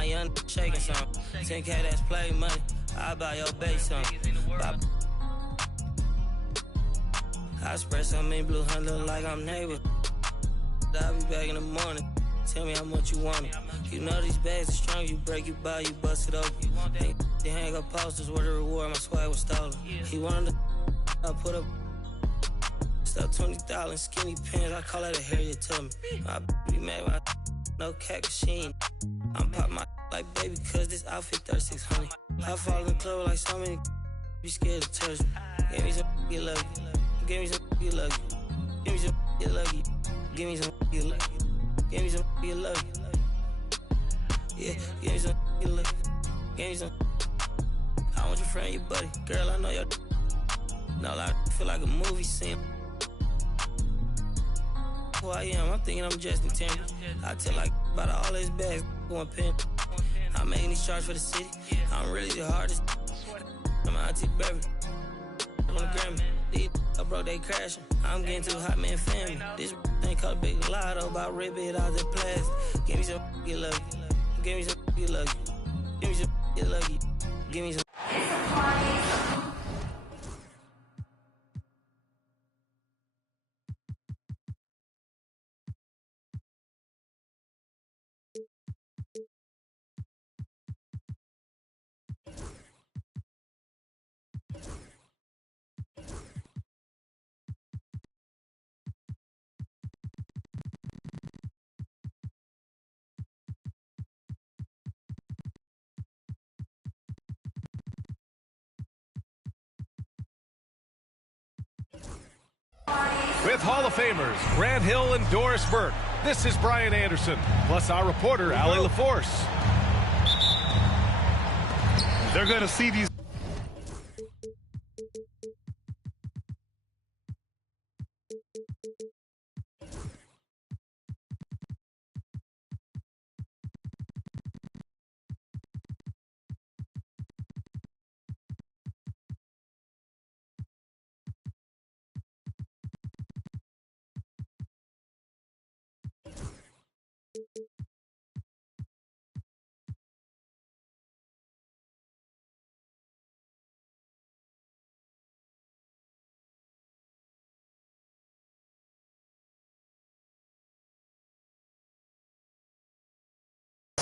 my young shaking some. 10K that's play money. I buy your base some. I spread some in blue hunt, look like I'm neighbor. I'll be back in the morning. Tell me how much you want it. You know these bags are strong. You break, you buy, you bust it open. They hang up posters with the reward. My swag was stolen. He wanted to. I put up. Stuff 20,000 skinny pants. I call that a Harriet Tubman. I be mad with no cat machine. I'm pop my like baby, cause this outfit 3600. I fall in the club like so many. Be scared to touch me. Give me some get lucky. Give me some get lucky. Give me some get lucky. Give me some get lucky. Give me some get lucky. Yeah, give me some get lucky. Give me some. I want your friend, your buddy. Girl, I know your. No, I feel like a movie scene. Who I am, I'm thinking I'm Justin Timberlake. I tell like about all his bags, one pen. I'm making these charts for the city. I'm really the hardest. I'm Auntie Beverly. On the Grammy. These I broke, they crashing. I'm getting too hot, man, family. This thing called Big Lotto, about rip it out the plastic. Give me some get lucky. Give me some get lucky. Give me some get lucky. Give me some. With Hall of Famers Grant Hill and Doris Burke, this is Brian Anderson, plus our reporter, Allie LaForce. They're going to see these.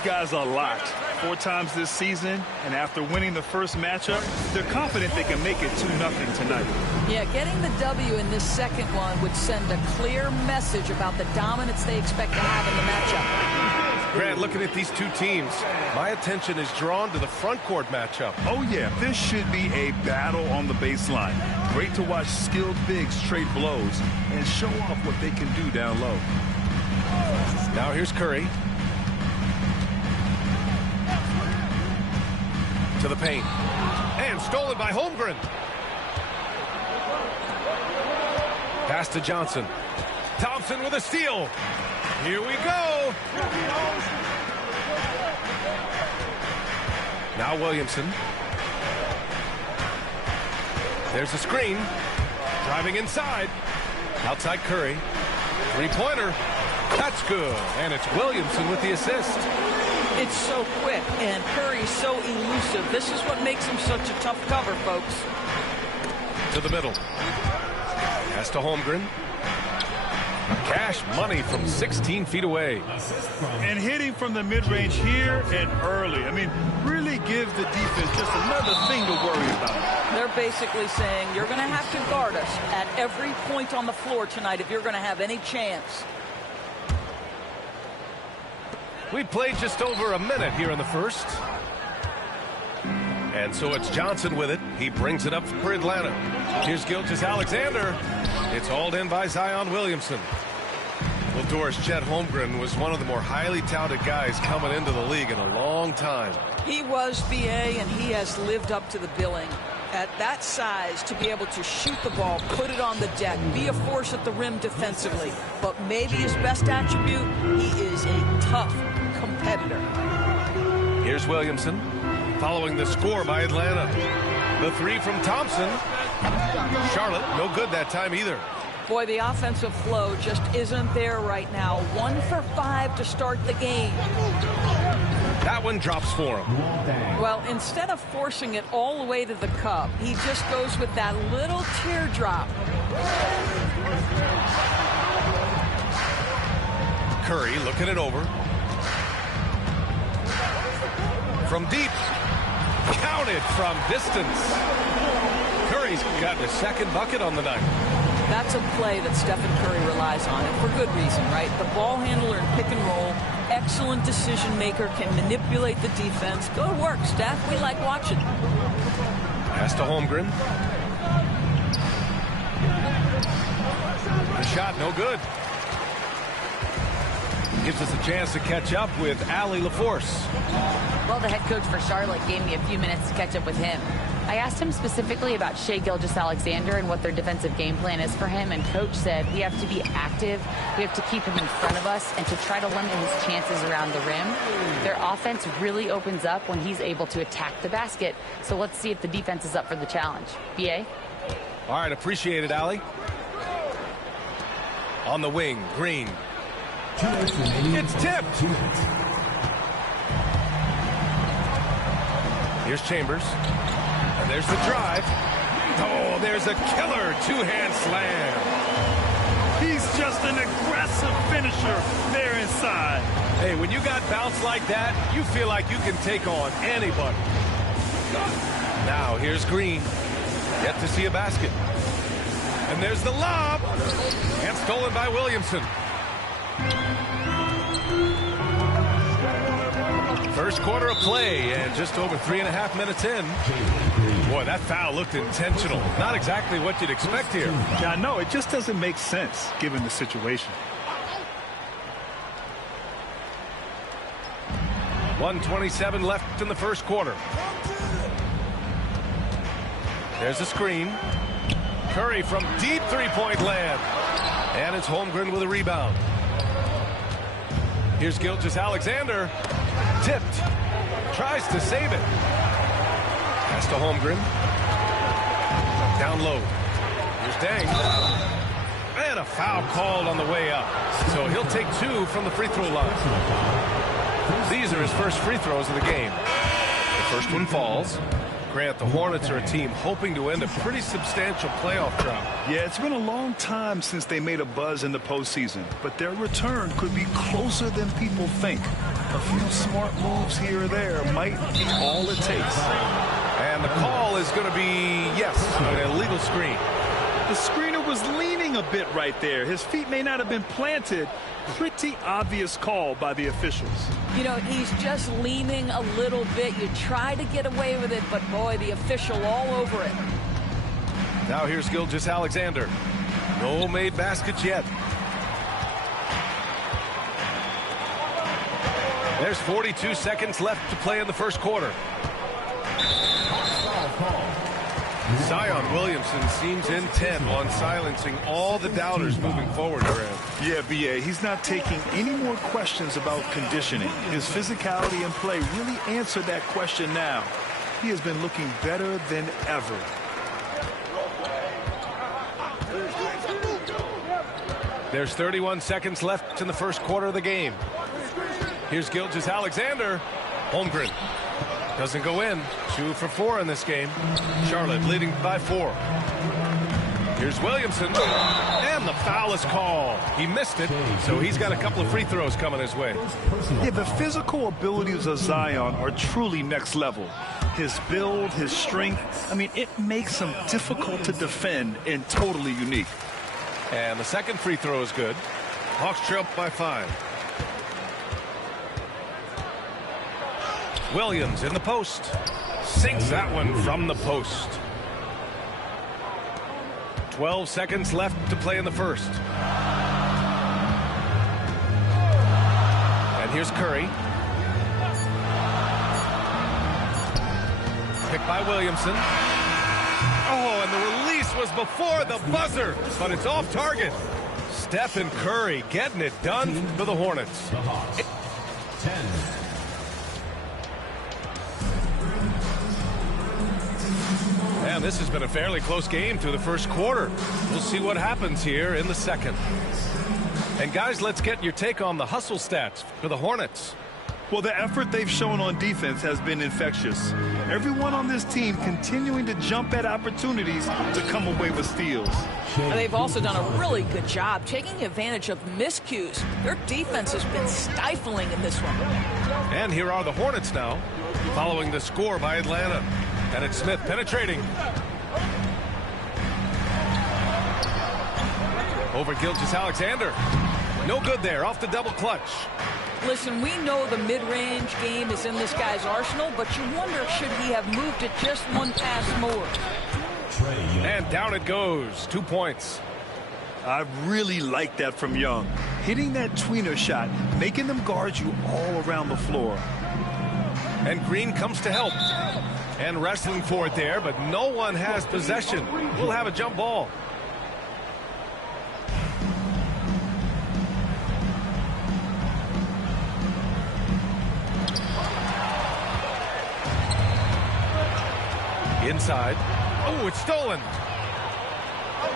Guys a lot 4 times this season, and after winning the first matchup, they're confident they can make it 2-0 tonight. Yeah, getting the W in this second one would send a clear message about the dominance they expect to have in the matchup. Grant, looking at these two teams, my attention is drawn to the front court matchup. Oh yeah, this should be a battle on the baseline. Great to watch skilled bigs trade blows and show off what they can do down low. Now here's Curry. To the paint. And stolen by Holmgren. Pass to Johnson. Thompson with a steal. Here we go. Now Williamson. There's a screen. Driving inside. Outside Curry. Three-pointer. That's good. And it's Williamson with the assist. It's so quick, and Curry's so elusive. This is what makes him such a tough cover, folks. To the middle. Pass to Holmgren. Cash money from 16 feet away. And hitting from the mid-range here and early. I mean, really give the defense just another thing to worry about. They're basically saying you're going to have to guard us at every point on the floor tonight if you're going to have any chance. We played just over a minute here in the first. And so it's Johnson with it. He brings it up for Atlanta. Here's Gilgeous-Alexander. It's hauled in by Zion Williamson. Well, Doris, Chet Holmgren was one of the more highly touted guys coming into the league in a long time. He was, BA, and he has lived up to the billing. At that size, to be able to shoot the ball, put it on the deck, be a force at the rim defensively. But maybe his best attribute, he is a tough competitor. Here's Williamson, following the score by Atlanta. The three from Thompson. Charlotte, no good that time either. Boy, the offensive flow just isn't there right now. 1 for 5 to start the game. That one drops for him. Well, instead of forcing it all the way to the cup, he just goes with that little teardrop. Curry looking it over. From deep. Counted from distance. Curry's gotten a second bucket on the night. That's a play that Stephen Curry relies on, and for good reason, right? The ball handler in pick and roll, excellent decision maker, can manipulate the defense. Go to work, Steph. We like watching. Pass to Holmgren. The shot, no good. Gives us a chance to catch up with Allie LaForce. Well, the head coach for Charlotte gave me a few minutes to catch up with him. I asked him specifically about Shai Gilgeous-Alexander and what their defensive game plan is for him, and Coach said we have to be active, we have to keep him in front of us, and to try to limit his chances around the rim. Their offense really opens up when he's able to attack the basket, so let's see if the defense is up for the challenge. B.A.? All right, appreciate it, Allie. On the wing, Green. It's tipped. Here's Chambers. And there's the drive. Oh, there's a killer two-hand slam. He's just an aggressive finisher there inside. Hey, when you got bounce like that, you feel like you can take on anybody. Now, here's Green. Yet to see a basket. And there's the lob. And stolen by Williamson. First quarter of play, and just over 3.5 minutes in. Boy, that foul looked intentional. Not exactly what you'd expect here. Yeah, no, it just doesn't make sense given the situation. 1:27 left in the first quarter. There's a screen. Curry from deep three-point land. And it's Holmgren with a rebound. Here's Gilgeous-Alexander. Tipped. Tries to save it. Pass to Holmgren. Down low. Here's Deng. And a foul called on the way up. So he'll take 2 from the free throw line. These are his first free throws of the game. The first one falls. Grant, the Hornets are a team hoping to end a pretty substantial playoff drought. Yeah, it's been a long time since they made a buzz in the postseason, but their return could be closer than people think. A few smart moves here or there might be all it takes. And the call is going to be, yes, an illegal screen. The screener was leaning a bit right there. His feet may not have been planted. Pretty obvious call by the officials. You know, he's just leaning a little bit. You try to get away with it, but boy, the official all over it. Now here's Gilgeous-Alexander. No made baskets yet. There's 42 seconds left to play in the first quarter. Zion Williamson seems intent on silencing all the doubters moving forward around. Yeah, B.A., he's not taking any more questions about conditioning. His physicality and play really answered that question now. He has been looking better than ever. There's 31 seconds left in the first quarter of the game. Here's Gilgeous-Alexander. Holmgren. Doesn't go in. 2 for 4 in this game. Charlotte leading by 4. Here's Williamson. And the foul is called. He missed it, so he's got a couple of free throws coming his way. Yeah, the physical abilities of Zion are truly next level. His build, his strength, I mean, it makes him difficult to defend and totally unique. And the second free throw is good. Hawks trail by 5. Williams in the post. Sinks that one from the post. 12 seconds left to play in the first. And here's Curry. Picked by Williamson. Oh, and the release was before the buzzer, but it's off target. Stephen Curry getting it done for the Hornets. 10. And this has been a fairly close game through the first quarter. We'll see what happens here in the second. And guys, let's get your take on the hustle stats for the Hornets. Well, the effort they've shown on defense has been infectious. Everyone on this team continuing to jump at opportunities to come away with steals. And they've also done a really good job taking advantage of miscues. Their defense has been stifling in this one. And here are the Hornets now, following the score by Atlanta. And it's Smith penetrating. Over Gilgeous-Alexander. No good there, off the double clutch. Listen, we know the mid-range game is in this guy's arsenal, but you wonder, should he have moved it just one pass more? And down it goes. 2 points. I really like that from Young. Hitting that tweener shot, making them guard you all around the floor. And Green comes to help. And wrestling for it there, but no one has possession. We'll have a jump ball. Inside. Oh, it's stolen.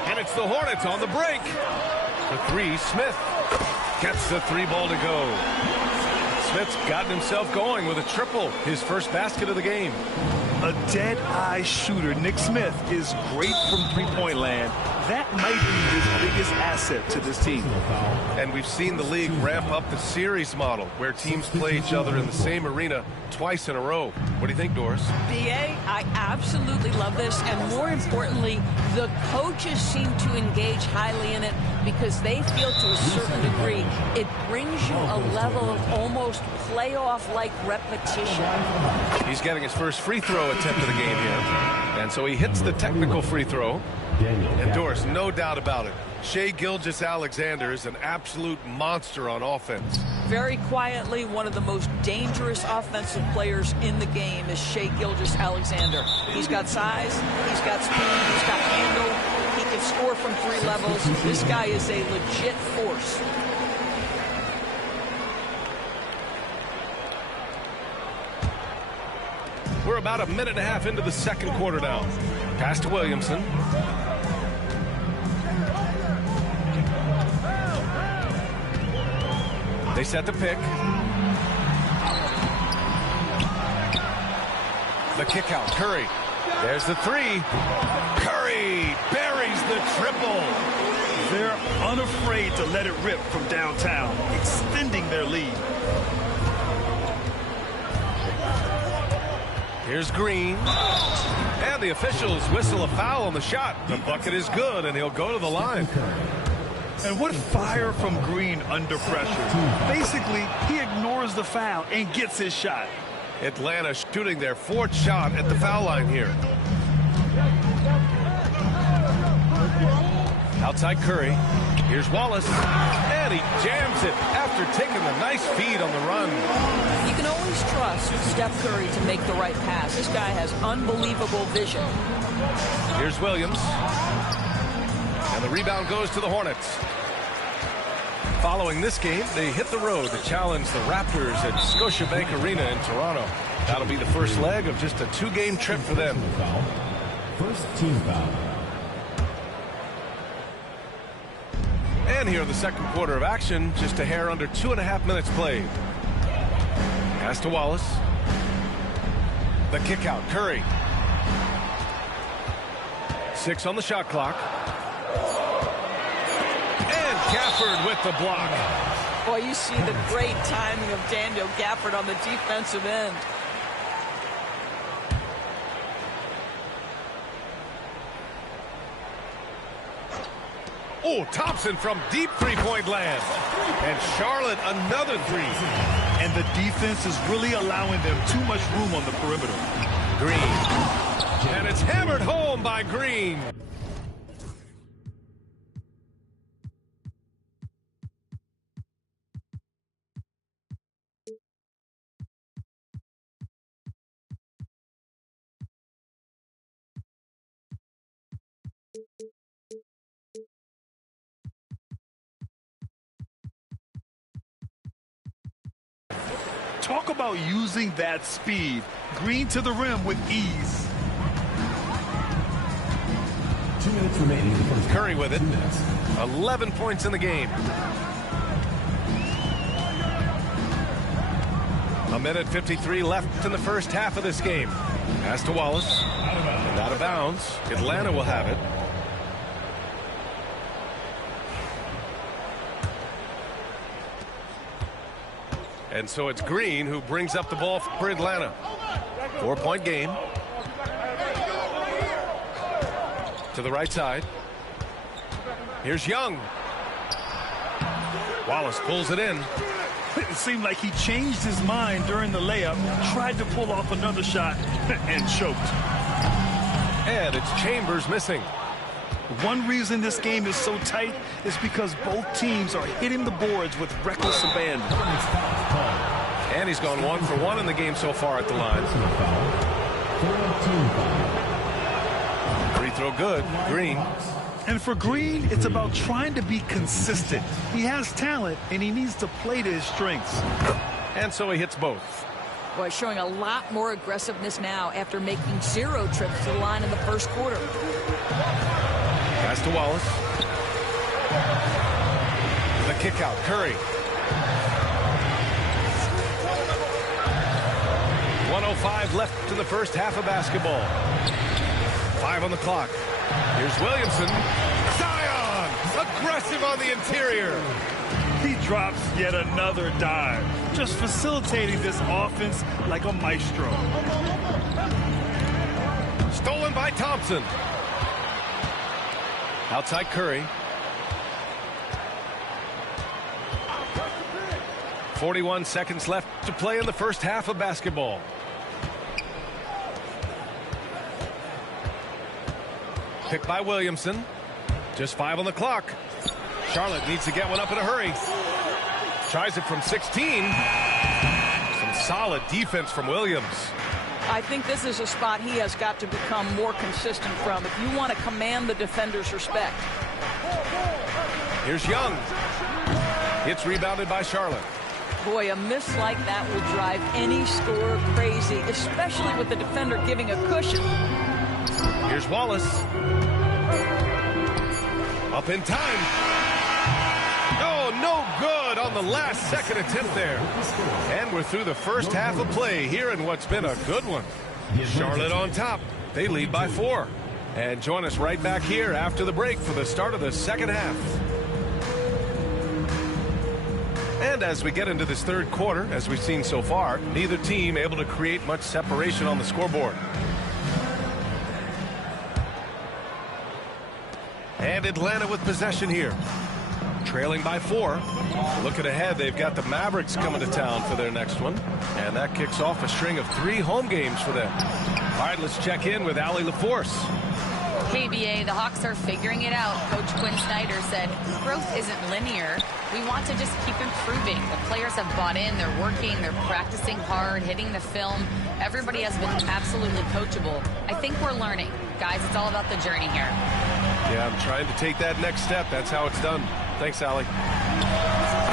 And it's the Hornets on the break. For three, Smith gets the 3 ball to go. Smith's gotten himself going with a triple, his first basket of the game. A dead-eye shooter, Nick Smith, is great from three-point land. That might be his biggest asset to this team. And we've seen the league ramp up the series model, where teams play each other in the same arena twice in a row. What do you think, Doris? BA, I absolutely love this, and more importantly, the coaches seem to engage highly in it because they feel to a certain degree it brings you a level of almost playoff-like repetition. He's getting his first free throw attempt of the game here, and so he hits the technical free throw. And Doris, no doubt about it, Shai Gilgeous-Alexander is an absolute monster on offense. Very quietly, one of the most dangerous offensive players in the game is Shai Gilgeous-Alexander. He's got size, he's got speed, he's got handle, he can score from 3 levels. This guy is a legit force. We're about a minute and a half into the second quarter now. Pass to Williamson. They set the pick. The kick out, Curry. There's the 3. Curry buries the triple. They're unafraid to let it rip from downtown, extending their lead. Here's Green. And the officials whistle a foul on the shot. The bucket is good, and he'll go to the line. And what fire from Green under pressure. Basically, he ignores the foul and gets his shot. Atlanta shooting their 4th shot at the foul line here. Outside Curry. Here's Wallace. And he jams it after taking the nice feed on the run. You can always trust Steph Curry to make the right pass. This guy has unbelievable vision. Here's Williams. And the rebound goes to the Hornets. Following this game, they hit the road to challenge the Raptors at Scotiabank Arena in Toronto. That'll be the first leg of just a 2-game trip for them. First team foul. And here in the second quarter of action, just a hair under 2.5 minutes played. Pass to Wallace. The kick out, Curry. 6 on the shot clock. And Gafford with the block. Boy, you see the great timing of Daniel Gafford on the defensive end. Oh, Thompson from deep 3-point land. And Charlotte another 3. And the defense is really allowing them too much room on the perimeter. Green. And it's hammered home by Green. Talk about using that speed. Green to the rim with ease. 2 minutes remaining. Curry with it. 11 points in the game. A minute 53 left in the first half of this game. Pass to Wallace. And out of bounds. Atlanta will have it. And so it's Green who brings up the ball for Atlanta. 4-point game. To the right side. Here's Young. Wallace pulls it in. It seemed like he changed his mind during the layup, tried to pull off another shot, and choked. And it's Chambers missing. One reason this game is so tight is because both teams are hitting the boards with reckless abandon. And he's gone 1 for 1 in the game so far at the line. Free throw good. Green. And for Green, it's about trying to be consistent. He has talent, and he needs to play to his strengths. And so he hits both. Boy, showing a lot more aggressiveness now after making 0 trips to the line in the first quarter. Pass to Wallace. The kick out. Curry. 1:05 left in the first half of basketball. 5 on the clock. Here's Williamson. Zion! Aggressive on the interior. He drops yet another dive, just facilitating this offense like a maestro. Stolen by Thompson. Outside Curry. 41 seconds left to play in the first half of basketball. Picked by Williamson. Just 5 on the clock. Charlotte needs to get one up in a hurry. Tries it from 16. Some solid defense from Williams. I think this is a spot he has got to become more consistent from if you want to command the defender's respect. Here's Young. It's rebounded by Charlotte. Boy, a miss like that will drive any scorer crazy, especially with the defender giving a cushion. Here's Wallace. Up in time. Oh, no good on the last second attempt there. And we're through the first half of play here in what's been a good one. Charlotte on top. They lead by 4. And join us right back here after the break for the start of the second half. And as we get into this third quarter, as we've seen so far, neither team able to create much separation on the scoreboard. And Atlanta with possession here. Trailing by 4. Looking ahead, they've got the Mavericks coming to town for their next one. And that kicks off a string of 3 home games for them. All right, let's check in with Allie LaForce. KBA, the Hawks are figuring it out. Coach Quinn Snyder said, growth isn't linear. We want to just keep improving. The players have bought in. They're working. They're practicing hard, hitting the film. Everybody has been absolutely coachable. I think we're learning. Guys, it's all about the journey here. Yeah, I'm trying to take that next step. That's how it's done. Thanks, Allie.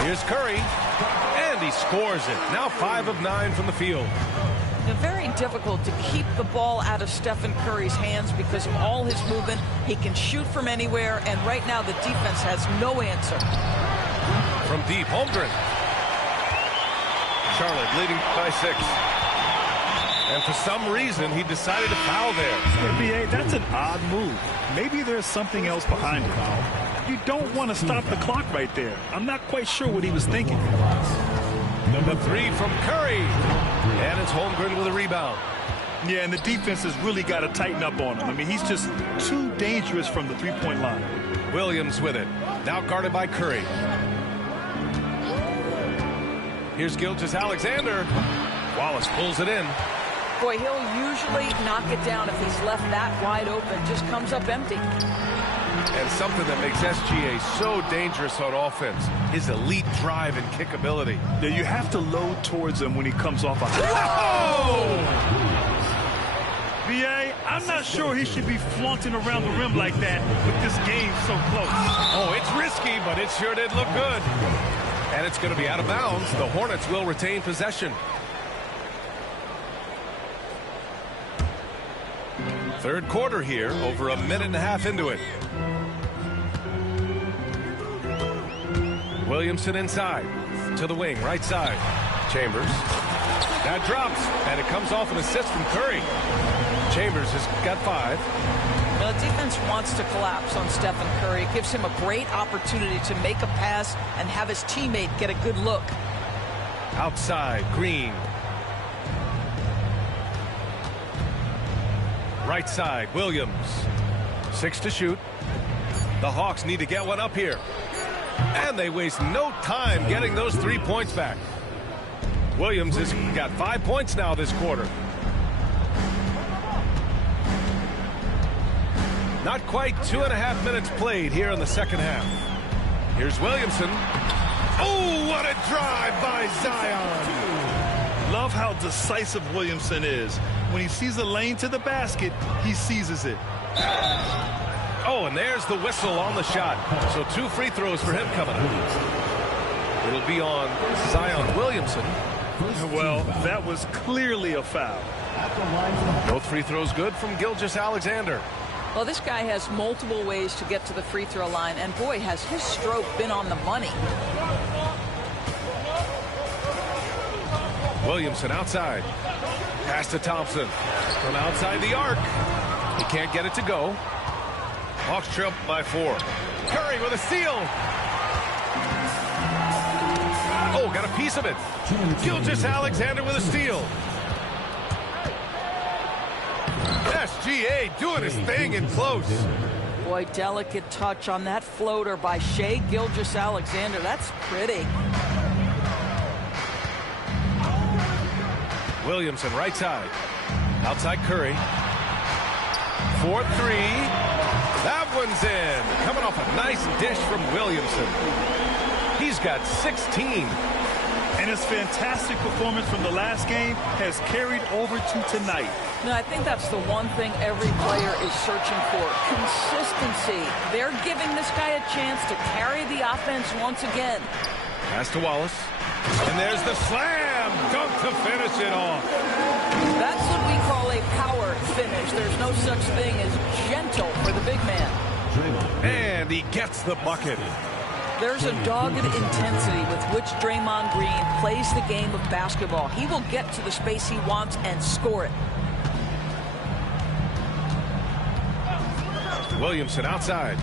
Here's Curry. And he scores it. Now 5 of 9 from the field. Very difficult to keep the ball out of Stephen Curry's hands because of all his movement. He can shoot from anywhere, and right now the defense has no answer. From deep, Holmgren. Charlotte leading by 6. And for some reason, he decided to foul there. NBA, that's an odd move. Maybe there's something else behind it. You don't want to stop the clock right there. I'm not quite sure what he was thinking. The 3 from Curry. And it's Holmgren with a rebound. Yeah, and the defense has really got to tighten up on him. I mean, he's just too dangerous from the three-point line. Williams with it. Now guarded by Curry. Here's Gilgeous-Alexander. Wallace pulls it in. Boy, he'll usually knock it down if he's left that wide open. Just comes up empty. And something that makes SGA so dangerous on offense, his elite drive and kick ability. Yeah, you have to load towards him when he comes off a BA, I'm not sure he should be flaunting around the rim like that with this game so close. Oh, it's risky, but it sure did look good. And it's going to be out of bounds. The Hornets will retain possession. Third quarter here, over a minute and a half into it. Williamson inside to the wing, right side. Chambers. That drops, and it comes off an assist from Curry. Chambers has got 5. The defense wants to collapse on Stephen Curry. It gives him a great opportunity to make a pass and have his teammate get a good look. Outside, Green. Right side, Williams. 6 to shoot. The Hawks need to get one up here. And they waste no time getting those 3 points back. Williams has got 5 points now this quarter. Not quite 2.5 minutes played here in the second half. Here's Williamson. Oh, what a drive by Zion. Love how decisive Williamson is. When he sees a lane to the basket, he seizes it. Oh, and there's the whistle on the shot. So 2 free throws for him coming up. It'll be on Zion Williamson. Well, that was clearly a foul. Both free throws good from Gilgeous-Alexander. Well, this guy has multiple ways to get to the free throw line, and boy, has his stroke been on the money. Williamson outside. Pass to Thompson. From outside the arc. He can't get it to go. Hawks trail by 4. Curry with a steal. Oh, got a piece of it. Gilgeous-Alexander with a steal. SGA doing his thing in close. Boy, delicate touch on that floater by Shai Gilgeous-Alexander. That's pretty. Williamson right side. Outside Curry. 4-3. That one's in. Coming off a nice dish from Williamson. He's got 16. And his fantastic performance from the last game has carried over to tonight. No, I think that's the one thing every player is searching for. Consistency. They're giving this guy a chance to carry the offense once again. Pass to Wallace. And there's the slam dunk to finish it off. That's what we call a power finish. There's no such thing as gentle for the big man. And he gets the bucket. There's a dogged intensity with which Draymond Green plays the game of basketball. He will get to the space he wants and score it. Williamson outside.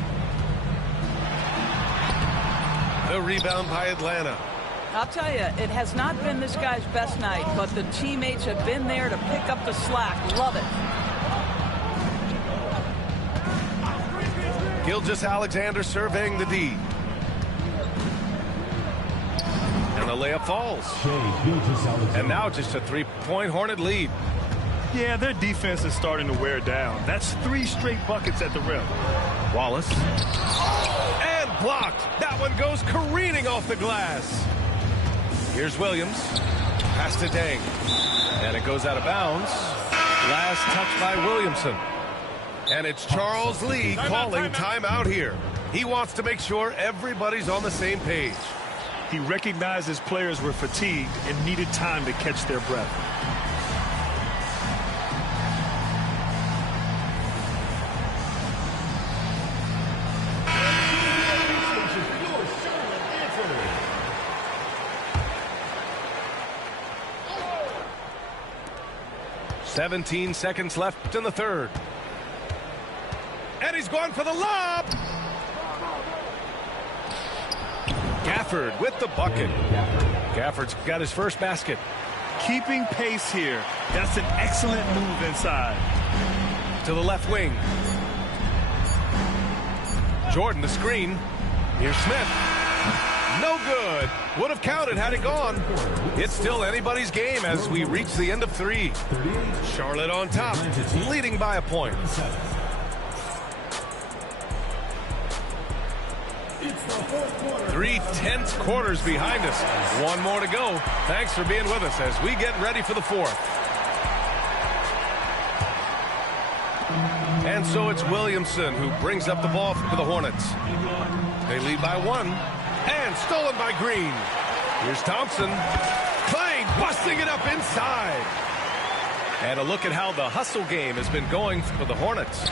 The rebound by Atlanta. I'll tell you, it has not been this guy's best night, but the teammates have been there to pick up the slack. Love it. Gilgeous-Alexander surveying the D. And the layup falls. And now just a 3-point Hornet lead. Yeah, their defense is starting to wear down. That's 3 straight buckets at the rim. Wallace. And blocked. That one goes careening off the glass. Here's Williams. Pass to Deng. And it goes out of bounds. Last touch by Williamson. And it's Charles Lee calling timeout here. He wants to make sure everybody's on the same page. He recognized his players were fatigued and needed time to catch their breath. "17 seconds left in the third. And he's going for the lob. Gafford with the bucket. Gafford's got his first basket. Keeping pace here. That's an excellent move inside. To the left wing. Jordan the screen. Here's Smith. No good. Would have counted had it gone. It's still anybody's game as we reach the end of 3. Charlotte on top, leading by a point. 3 tense quarters behind us. 1 more to go. Thanks for being with us as we get ready for the 4th. And so it's Williamson who brings up the ball for the Hornets. They lead by 1. And stolen by Green. Here's Thompson. Clay busting it up inside. And a look at how the hustle game has been going for the Hornets.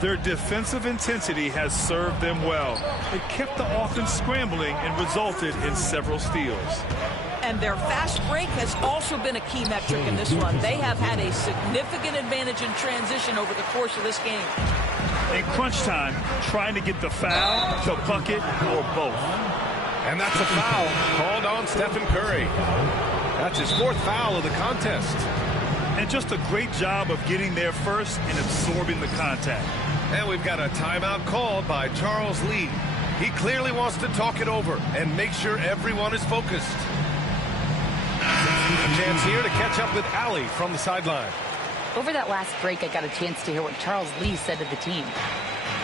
Their defensive intensity has served them well. It kept the offense scrambling and resulted in several steals. And their fast break has also been a key metric in this one. They have had a significant advantage in transition over the course of this game. In crunch time, trying to get the foul, the bucket, or both. And that's a foul called on Stephen Curry. That's his 4th foul of the contest. And just a great job of getting there first and absorbing the contact. And we've got a timeout called by Charles Lee. He clearly wants to talk it over and make sure everyone is focused. A chance here to catch up with Allie from the sideline. Over that last break, I got a chance to hear what Charles Lee said to the team.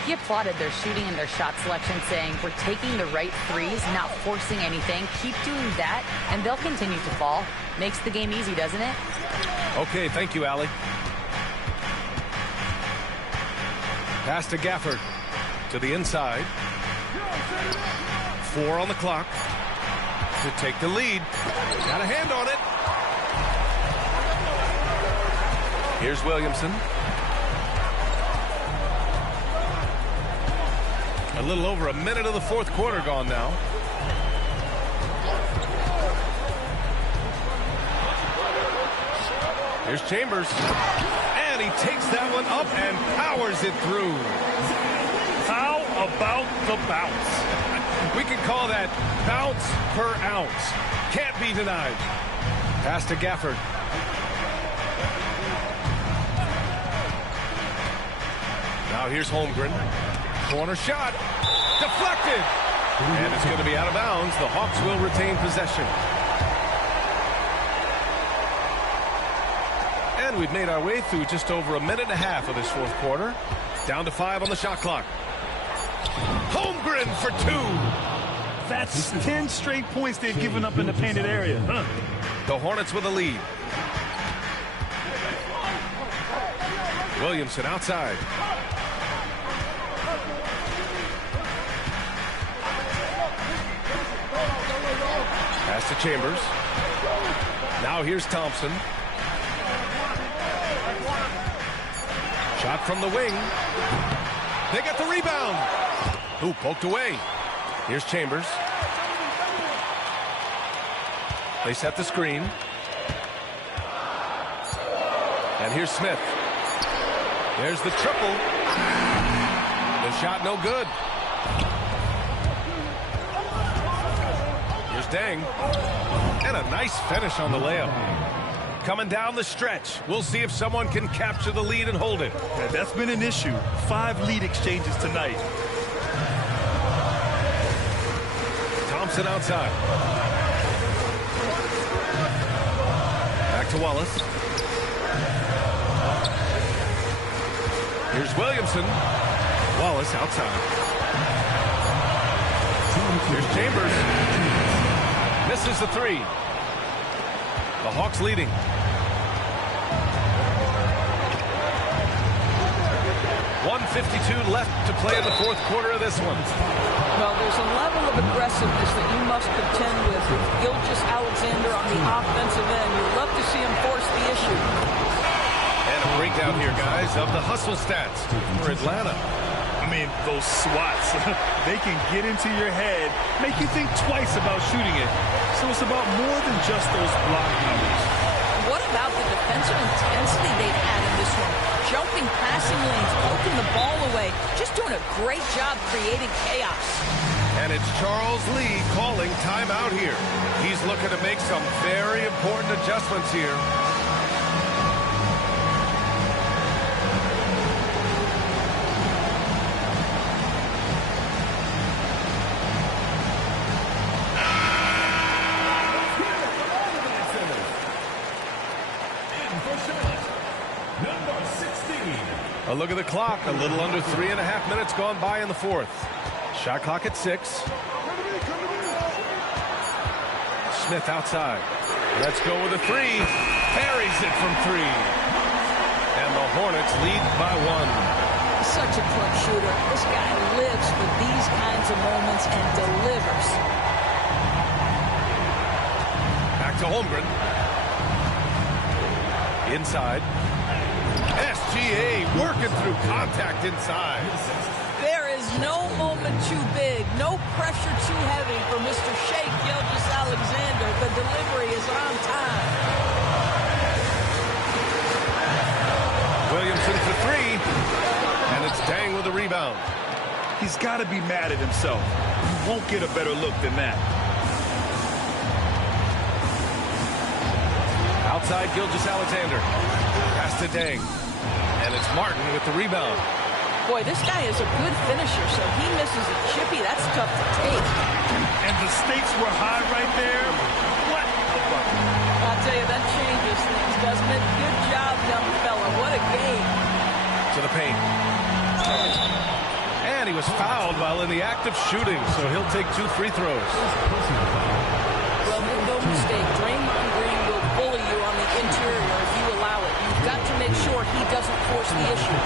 He applauded their shooting and their shot selection, saying, "We're taking the right threes, not forcing anything. Keep doing that, and they'll continue to fall." Makes the game easy, doesn't it? Okay, thank you, Allie. Pass to Gafford. To the inside. 4 on the clock. To take the lead. Got a hand on it. Here's Williamson. A little over a minute of the 4th quarter gone now. Here's Chambers. And he takes that one up and powers it through. How about the bounce? We could call that bounce per ounce. Can't be denied. Pass to Gafford. Now here's Holmgren. Corner shot. Deflected. And it's going to be out of bounds. The Hawks will retain possession. And we've made our way through just over a minute and a half of this 4th quarter. Down to 5 on the shot clock. Holmgren for 2. That's 10 straight points they've given up in the painted area. Huh? The Hornets with a lead. Williamson outside. Pass to Chambers. Now here's Thompson. Shot from the wing. They get the rebound. Ooh, poked away. Here's Chambers. They set the screen. And here's Smith. There's the triple. The shot no good. Here's Deng. And a nice finish on the layup. Coming down the stretch. We'll see if someone can capture the lead and hold it. Yeah, that's been an issue. 5 lead exchanges tonight. Thompson outside. Back to Wallace. Here's Williamson. Wallace outside. Here's Chambers. Misses the 3. The Hawks leading. .152 left to play in the 4th quarter of this one. Well, there's a level of aggressiveness that you must contend with Gilgeous-Alexander on the offensive end. You'd love to see him force the issue. And a breakdown here, guys, of the hustle stats for Atlanta. I mean, those swats, they can get into your head, make you think twice about shooting it. So it's about more than just those block numbers. What about the defensive intensity they've had in this one? Jumping passing lanes, poking the ball away, just doing a great job creating chaos. And it's Charles Lee calling timeout here. He's looking to make some very important adjustments here. A look at the clock. A little under 3.5 minutes gone by in the 4th. Shot clock at 6. Smith outside. Let's go with a 3. Buries it from 3. And the Hornets lead by 1. Such a clutch shooter. This guy lives for these kinds of moments and delivers. Back to Holmgren. Inside. SGA working through contact inside. There is no moment too big, no pressure too heavy for Mr. Shai Gilgeous-Alexander. The delivery is on time. Williamson for three, and it's Deng with the rebound. He's got to be mad at himself. You won't get a better look than that. Outside Gilgeous-Alexander. Pass to Deng. And it's Martin with the rebound. Boy, this guy is a good finisher, so he misses a chippy. That's tough to take. And the stakes were high right there. What a bucket. I'll tell you, that changes things, doesn't it? Good job, young fella. What a game. To the paint. And he was fouled while in the act of shooting, so he'll take 2 free throws. Well, make no mistake, Draymond Green will bully you on the interior if you allow it. You've got to make sure he doesn't force the issue.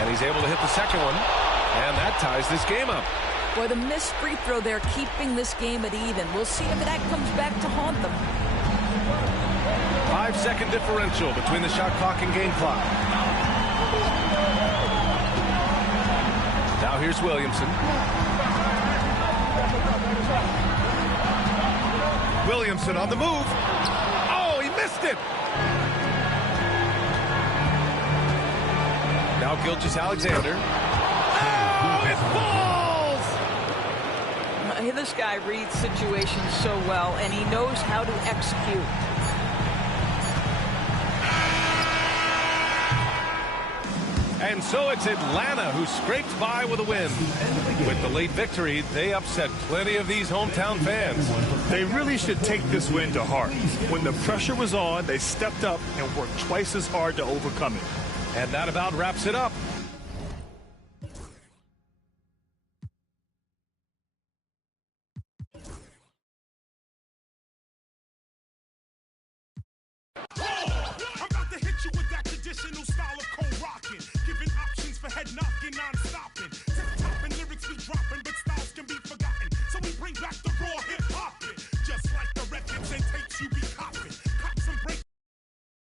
And he's able to hit the second one, and that ties this game up. Boy, the missed free throw there keeping this game at even. We'll see if that comes back to haunt them. 5-second differential between the shot clock and game clock. Now here's Williamson. Williamson on the move. Oh, he missed it. Now Gilgeous-Alexander. Oh, it falls! This guy reads situations so well, and he knows how to execute. And so it's Atlanta who scrapes by with a win. With the late victory, they upset plenty of these hometown fans. They really should take this win to heart. When the pressure was on, they stepped up and worked twice as hard to overcome it. And that about wraps it up. I'm about to hit you with that traditional